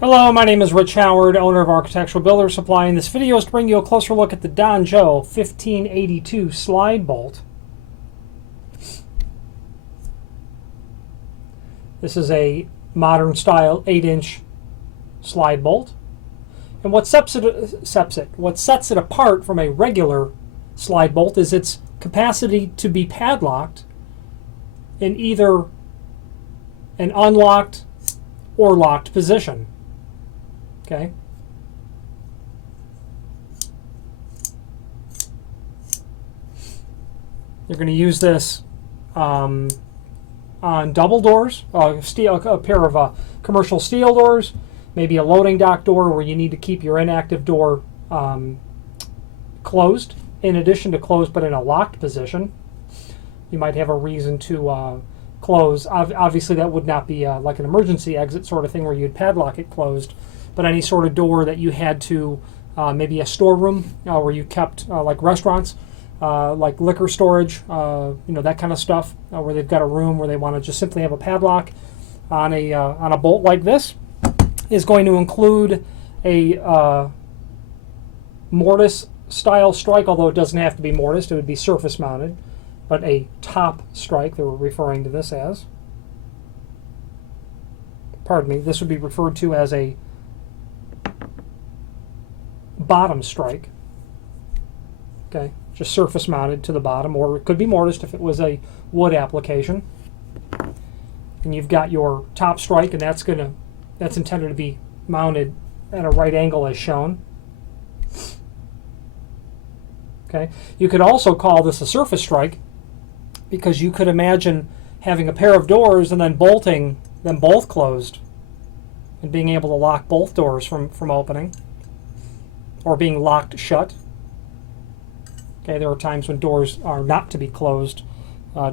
Hello, my name is Rich Howard, owner of Architectural Builder Supply, and this video is to bring you a closer look at the Don Joe 1582 slide bolt. This is a modern style 8-inch slide bolt. And what sets it apart from a regular slide bolt is its capacity to be padlocked in either an unlocked or locked position. Okay. You're going to use this on double doors, a pair of commercial steel doors, maybe a loading dock door where you need to keep your inactive door closed, in addition to closed but in a locked position. You might have a reason to close. Obviously, that would not be like an emergency exit sort of thing where you'd padlock it closed. But any sort of door that you had to, maybe a storeroom where you kept, like restaurants, like liquor storage, that kind of stuff, where they've got a room where they want to just simply have a padlock on a bolt like this, is going to include a mortise style strike, although it doesn't have to be mortised, it would be surface mounted, but a top strike that we're referring to this as. Pardon me, this would be referred to as a bottom strike. Okay, just surface mounted to the bottom, or it could be mortised if it was a wood application. And you've got your top strike, and that's intended to be mounted at a right angle as shown. Okay, you could also call this a surface strike because you could imagine having a pair of doors and then bolting them both closed and being able to lock both doors from opening, or being locked shut. Okay, there are times when doors are not to be closed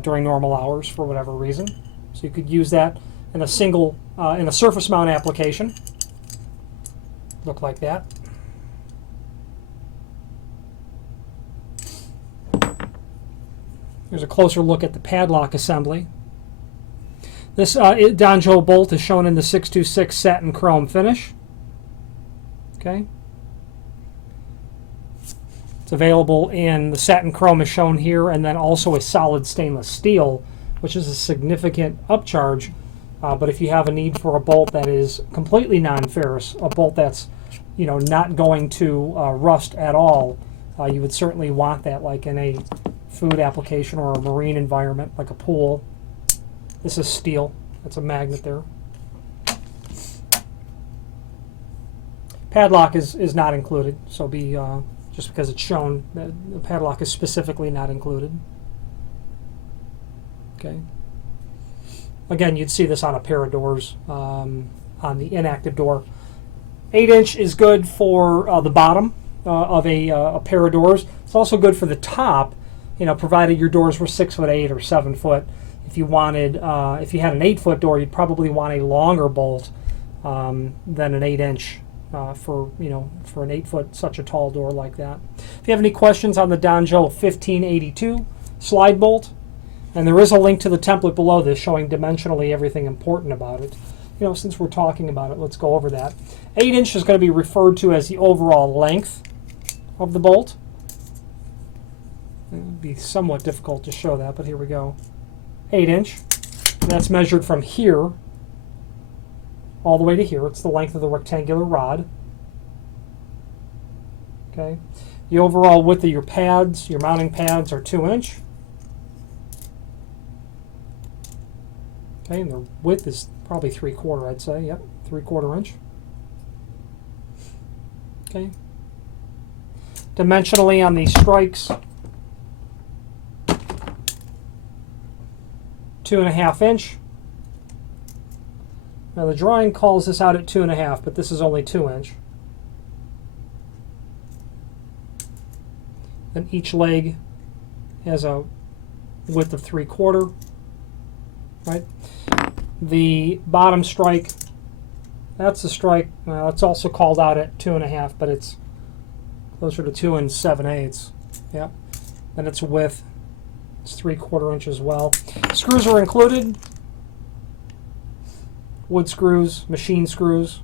during normal hours for whatever reason. So you could use that in a single, in a surface mount application. Look like that. Here's a closer look at the padlock assembly. This Don Joe bolt is shown in the 626 Satin Chrome finish. Okay. It's available in the Satin Chrome as shown here, and then also a solid stainless steel, which is a significant upcharge. But if you have a need for a bolt that is completely non-ferrous, a bolt that's not going to rust at all, you would certainly want that, like in a food application or a marine environment, like a pool. This is steel. That's a magnet there. Padlock is not included, so just because it's shown, the padlock is specifically not included. Okay. Again, you'd see this on a pair of doors, on the inactive door. 8-inch is good for the bottom of a pair of doors. It's also good for the top, provided your doors were 6'8" or 7 foot. If you wanted, if you had an 8-foot door, you'd probably want a longer bolt than an 8-inch. For an 8-foot, such a tall door like that. If you have any questions on the Don Joe 1582 slide bolt, and there is a link to the template below this showing dimensionally everything important about it. Since we're talking about it, let's go over that. 8-inch is going to be referred to as the overall length of the bolt. It would be somewhat difficult to show that, but here we go. 8-inch. That's measured from here all the way to here. It's the length of the rectangular rod. Okay. The overall width of your pads, your mounting pads, are 2-inch. Okay, and the width is probably 3/4, I'd say. Yep, 3/4 inch. Okay. Dimensionally on these strikes, 2.5 inch. Now the drawing calls this out at 2.5, but this is only 2-inch. Then each leg has a width of 3/4. Right. The bottom strike, that's the strike. It's also called out at 2.5, but it's closer to 2 7/8. Yep. Then its width, it's 3/4 inch as well. Screws are included. Wood screws, machine screws.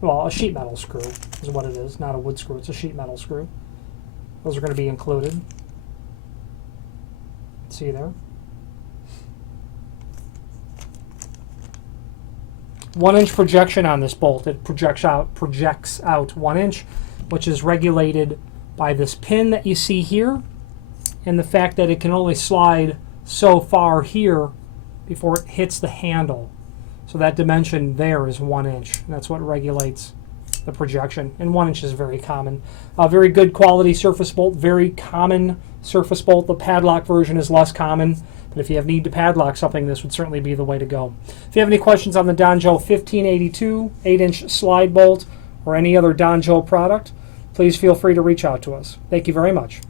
well, a sheet metal screw is what it is, not a wood screw. It's a sheet metal screw. Those are going to be included. See there? 1 inch projection on this bolt. It projects out 1 inch, which is regulated by this pin that you see here, and the fact that it can only slide so far here before it hits the handle. So that dimension there is 1 inch. And that's what regulates the projection. And 1 inch is very common. A very good quality surface bolt, very common surface bolt. The padlock version is less common, but if you have need to padlock something, this would certainly be the way to go. If you have any questions on the Donjo 1582 8-inch slide bolt or any other Donjo product, please feel free to reach out to us. Thank you very much.